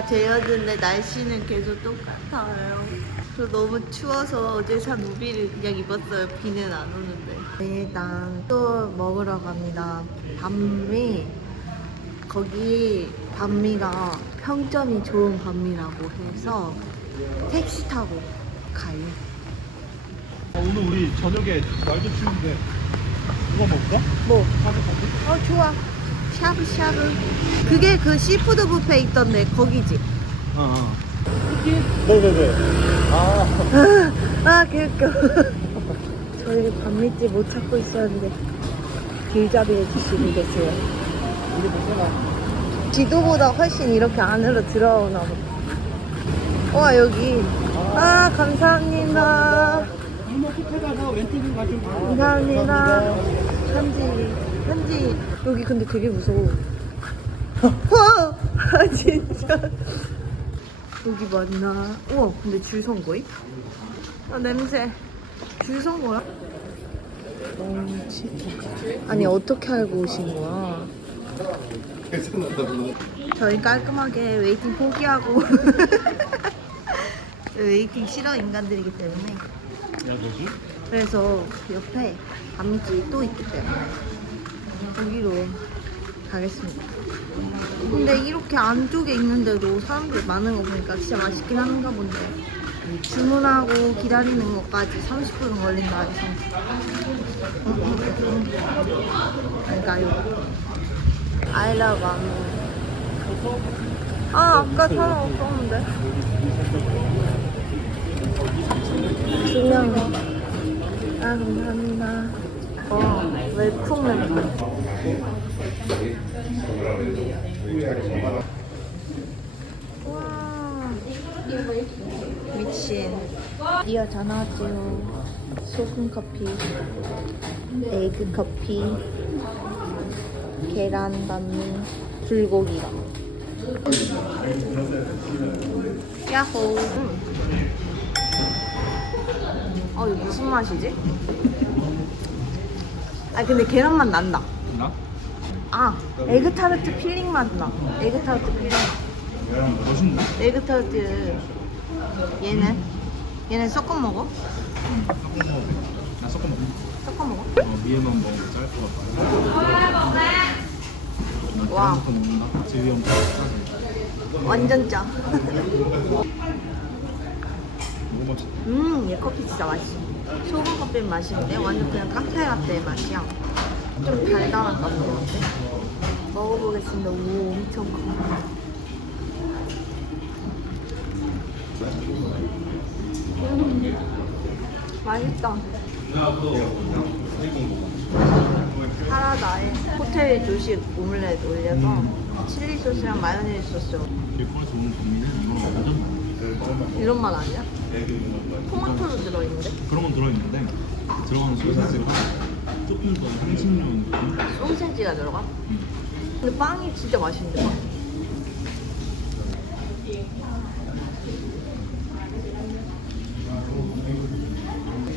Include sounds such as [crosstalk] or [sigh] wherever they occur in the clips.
다 되었는데 날씨는 계속 똑같아요. 저 너무 추워서 어제 산 우비를 그냥 입었어요. 비는 안 오는데. 일단 또 먹으러 갑니다. 밤미 거기 밤미가 평점이 좋은 밤미라고 해서 택시 타고 가요. 어, 오늘 우리 저녁에 날도 추운데 이거 먹을까? 뭐? 샤브샤브? 어 좋아. 샤브샤브. 그게 그 시푸드 뷔페 있던데 거기지. 어, 네네네 아 [laughs] 아 개웃겨. [laughs] 저희 밤미집 못 찾고 있었는데 길잡이 해 주시면 됐어요. 우리 먹잖아 지도보다 훨씬 이렇게 안으로 들어오나 보다. 와 여기. 아 감사합니다. 이모 끝에다가 왼쪽으로 가좀 감사합니다. 현지 현지 여기 근데 되게 무서워. [laughs] 와 아, 진짜. 여기 맞나? 우와 근데 줄 선 거임? 아 냄새. 줄 선 거야? 아니 어떻게 알고 오신 거야? 저희 깔끔하게 웨이팅 포기하고 [laughs] 웨이팅 싫어 인간들이기 때문에? 그래서 옆에 밤집이 또 있기 때문에 여기로 가겠습니다. 근데 이렇게 안쪽에 있는데도 사람들 많은 거 보니까 진짜 맛있긴 한가 본데. 주문하고 기다리는 것까지 30분은 걸린다 해서. love ramen. 아 아까 사람 없었는데. 두명 아. 감사합니다. 어 웰컴 와 미친. 이어 전화 왔지요. 소금 커피. 에그 커피. 계란 반미. 불고기랑. 야호. 어 이거 무슨 맛이지? 아 근데 계란 맛 난다. 나? 아 에그타르트 필링 맛 나. 에그타르트 필링. 멋있네 에그타르트 얘는 얘는 섞어 먹어? 나 섞어 먹어 섞어 먹어? 어, 위에만 먹으면 짤것 같아 나 와. 계란부터 먹는다 제 위에 엄청 짜지 완전 짜. 너무 맛있다 음, 얘 커피 진짜 맛있어. 소금 커피 맛인데 완전 그냥 카페 라떼 맛이야. 좀 달달한 카페 라떼. 먹어보겠습니다. 오, 엄청 커. 맛있다. 사라다에 호텔 조식 오믈렛 올려서 칠리 소스랑 마요네즈 소스 이런 맛 아니야? 토마토도 들어있는데? 그런 건 들어있는데 들어가는 소세지가 조금 더 향신료 느낌? 소세지가 들어가? 근데 빵이 진짜 맛있는데 빵.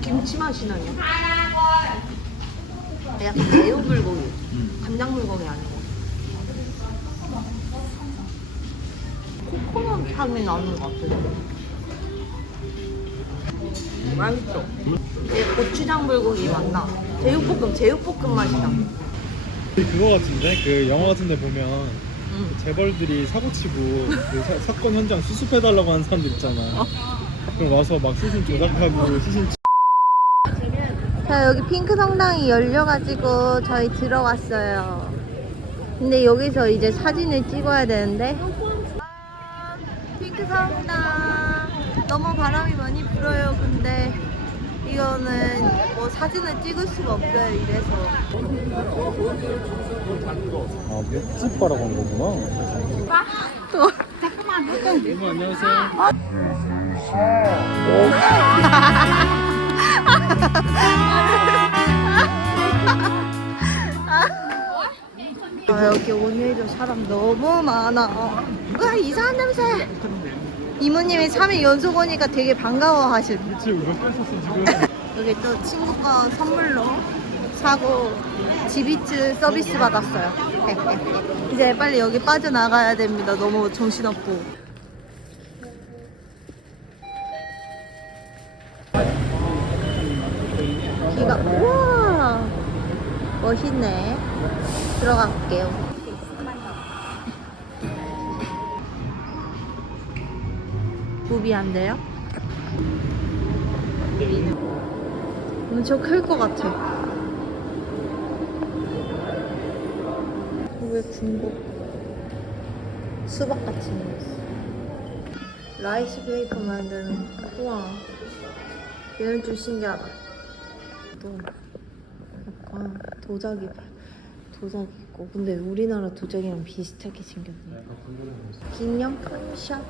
김치 맛이 나냐? 약간 매운 불고기 음. 간장 불고기 아니고 코코넛 향이 나는 것 같아 맛있어 얘 고추장 불고기 맛나 제육볶음 제육볶음 맛이다 그거 같은데? 그 영화 같은 데 보면 응. 재벌들이 사고치고 그 사, 사건 현장 수습해달라고 하는 사람들 있잖아 그럼 와서 막 시신 조작하고 시신 자 여기 핑크 성당이 열려가지고 저희 들어왔어요. 근데 여기서 이제 사진을 찍어야 되는데. 핑크 성당 너무 바람이 많이 불어요. 근데 이거는 뭐 사진을 찍을 수가 없어요. 이래서. 아 묵집 바라고 한 거구나 또 여러분 안녕하세요 아, 여기 오늘도 사람 너무 많아. 와 이상한 냄새. 이모님이 3일 연속 오니까 되게 반가워 하실. 그치 우리 뺐었어 지금 여기 또 친구 거 선물로 사고 지비츠 서비스 받았어요. [laughs] 이제 빨리 여기 빠져나가야 됩니다. 너무 정신없고. 무비 안 돼요? 엄청 클 것 같아. 왜 중국 수박 같이 생겼어? 라이스 페이퍼 만드는 우와 얘는 좀 신기하다. 또 약간 도자기 도자기 있고 근데 우리나라 도자기랑 비슷하게 생겼네. 기념품 샵.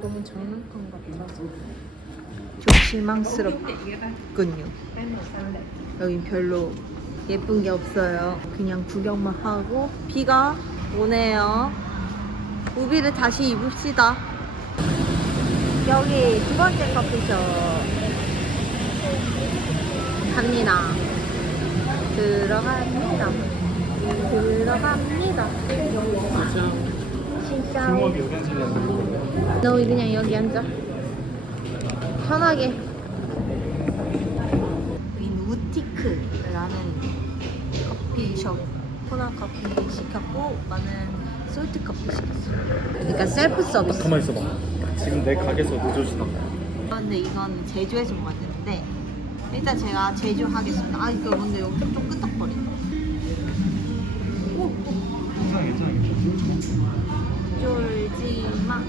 너무 장난감 같아서 좀 실망스럽군요. 여기 별로 예쁜 게 없어요. 그냥 구경만 하고 비가 오네요. 우비를 다시 입읍시다. 여기 두 번째 커피숍 갑니다. 들어갑니다. 들어갑니다. 진짜. 주먹이 여기 앉으려고 너 그냥 여기 앉아. 편하게. 여긴 우티크라는 커피숍 코나 커피 시켰고 나는 솔트 커피 시켰어. 그러니까 셀프 서비스. 가만 있어봐 지금 내 가게에서 늦어지다 그런데 이건 제주에서 만드는데 일단 제가 제주 하겠습니다. 아 이거 근데 여기 좀 끄덕거린다. 오, 오. 괜찮아 괜찮아 괜찮아 쫄지 마.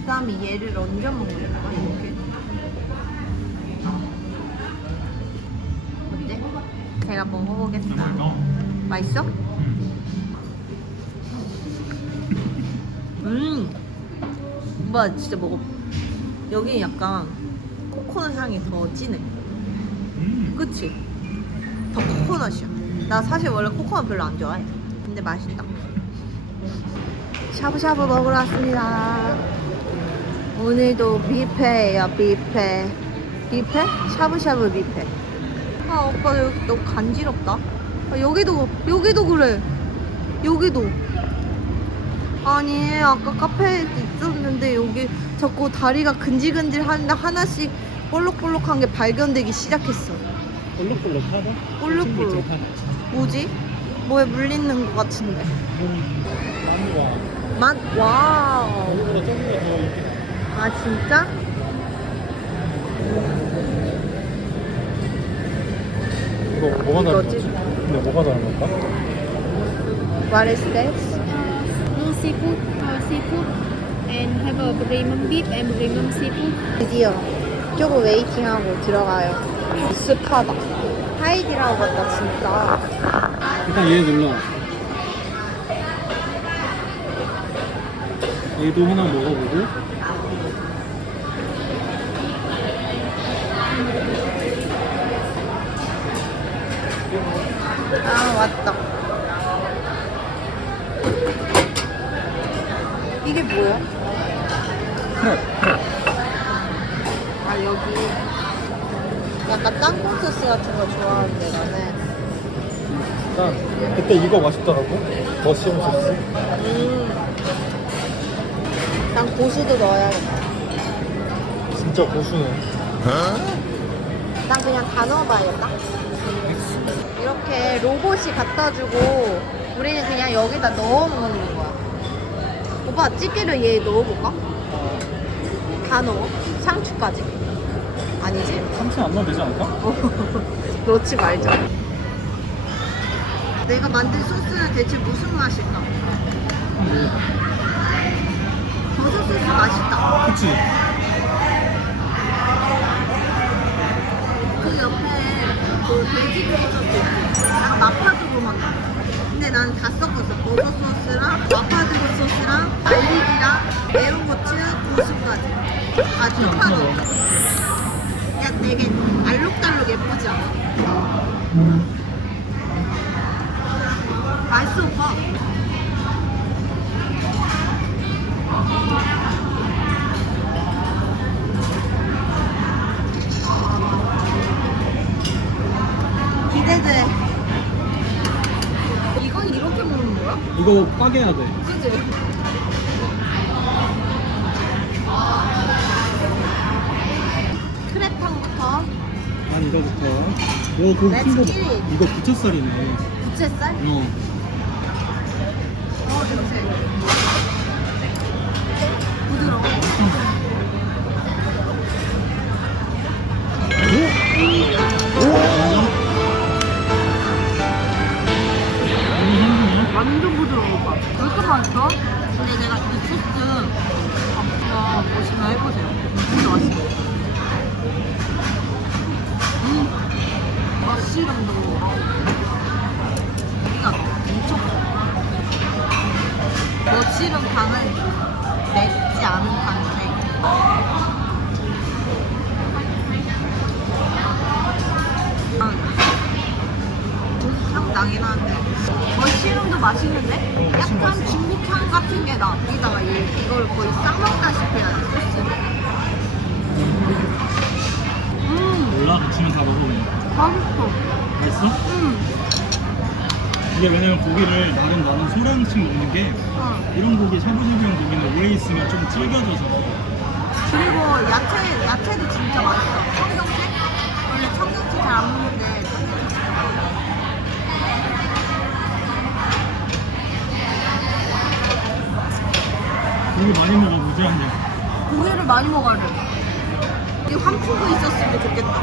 그다음에 얘를 얹어 먹는 거야 이렇게. 어때? 제가 먹어보겠습니다. 맛있어? 음. 오빠 진짜 먹어. 여기 약간 코코넛 향이 더 진해. 음. 그치? 더 코코넛이야. 나 사실 원래 코코넛 별로 안 좋아해. 근데 맛있다. 샤브샤브 먹으러 왔습니다. 오늘도 뷔페예요, 뷔페. 뷔페? 샤브샤브 뷔페. 아, 오빠 여기 너무 간지럽다. 아, 여기도, 여기도 그래. 여기도. 아니, 아까 카페에 있었는데 여기 자꾸 다리가 근질근질 하는데 하나씩 볼록볼록한 게 발견되기 시작했어. 볼록볼록하다? 볼록볼록. 뭐지? 뭐에 물리는 것 같은데. 맛, 와우. 아, 진짜? 이거 뭐가? 다른 거지? 근데 뭐가 다른 걸까? What is this? Seafood or seafood and have a premium beef and premium seafood. 드디어 조금 웨이팅하고 들어가요. 습하다. 하이디라고 같다, 진짜. 일단 얘 눌러 얘도 하나 먹어보고 아, 왔다. 이게 뭐야? 아, 여기. 약간 땅콩 소스 같은 거 좋아하는데, 나는. 일단 그때 이거 맛있더라고 머시움 소스 음. 난 고수도 넣어야겠다. 진짜 고수네 난 그냥 다 넣어봐야겠다. 이렇게 로봇이 갖다 주고 우리는 그냥 여기다 넣어 먹는 거야. 오빠 찌개를 얘 넣어볼까? 다 넣어? 상추까지? 아니지? 삼촌 안 넣어도 되지 않을까? [laughs] 넣지 말자. 내가 만든 소스는 대체 무슨 맛일까? 버섯 소스 맛있다. 그치? 이거 빠개야 돼. 그지? 크랩탕부터 난 이거부터. 오, 그거 큰 거. it. 이거 부채살이네. 부채살? 어. 어 머시름탕은 맵지 않은 탕인데 중국향 나긴 하는데 머시름도 맛있는데 약간 중국 향 같은 게 나. 여기다가 이, 이걸 거의 싸먹다시피 돼 소스를 음 몰라? 같이면 다 먹으면. 맛있어 맛있어? 음 이게 왜냐면 고기를 나는 나는 소량씩 먹는 게 어. 이런 고기 샤브샤브용 고기는 오래 있으면 좀 질겨져서 그리고 야채, 야채도 진짜 맛있어. 청경채? 원래 청경채 잘 안 먹는데 청경채 진짜 맛있어. 고기 많이 먹어 무제한이야. 고기를 많이 먹어야 돼. 이 황토도 있었으면 좋겠다.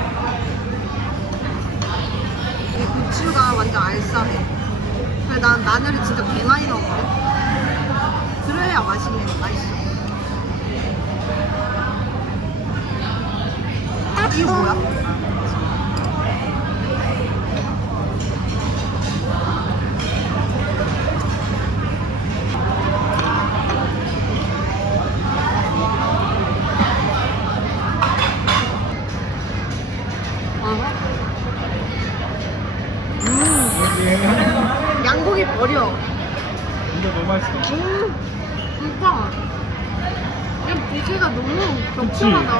이 고추가 완전 알싸해. 그래 난 마늘을 진짜 개 많이 넣었거든. 그래야 맛있네, 맛있어. 이거 뭐야? 맛있어. 음, 진짜. 이 비계가 너무 격렬하다.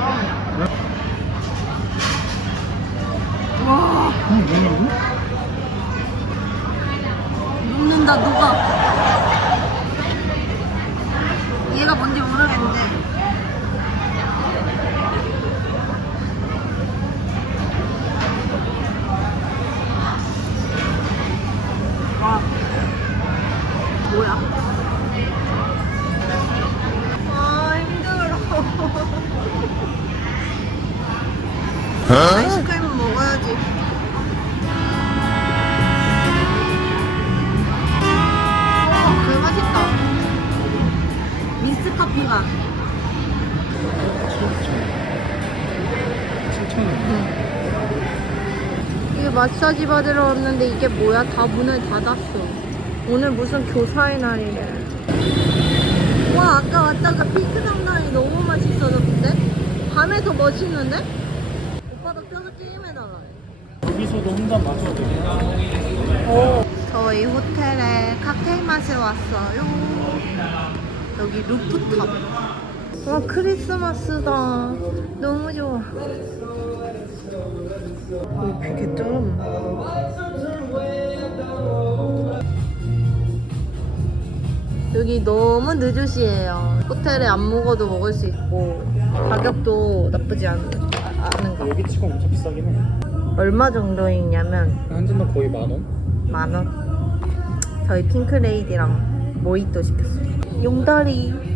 와, 어, 뭐냐고? 녹는다, 녹아. 얘가 뭔지 모르겠는데. 마사지 받으러 왔는데 이게 뭐야? 다 문을 닫았어. 오늘 무슨 교사의 날이래. 와, 아까 왔다가 핑크 당당이 너무 맛있어졌는데? 밤에 더 멋있는데? 오빠도 껴서 게임해달라. 여기서도 혼자 마셔도 돼. 저희 호텔에 칵테일 마시러 왔어요. 여기 루프탑. 와, 크리스마스다. 너무 좋아. 여기 비 개쩔음. 여기 너무 늦으시에요. 호텔에 안 먹어도 먹을 수 있고 가격도 나쁘지 않, 아, 않은 거. 여기 치고 엄청 비싸긴 해. 얼마 정도이냐면 한 잔당 거의 만 원? 만 원. 저희 핑크레이디랑 모히또 시켰어요. 용다리.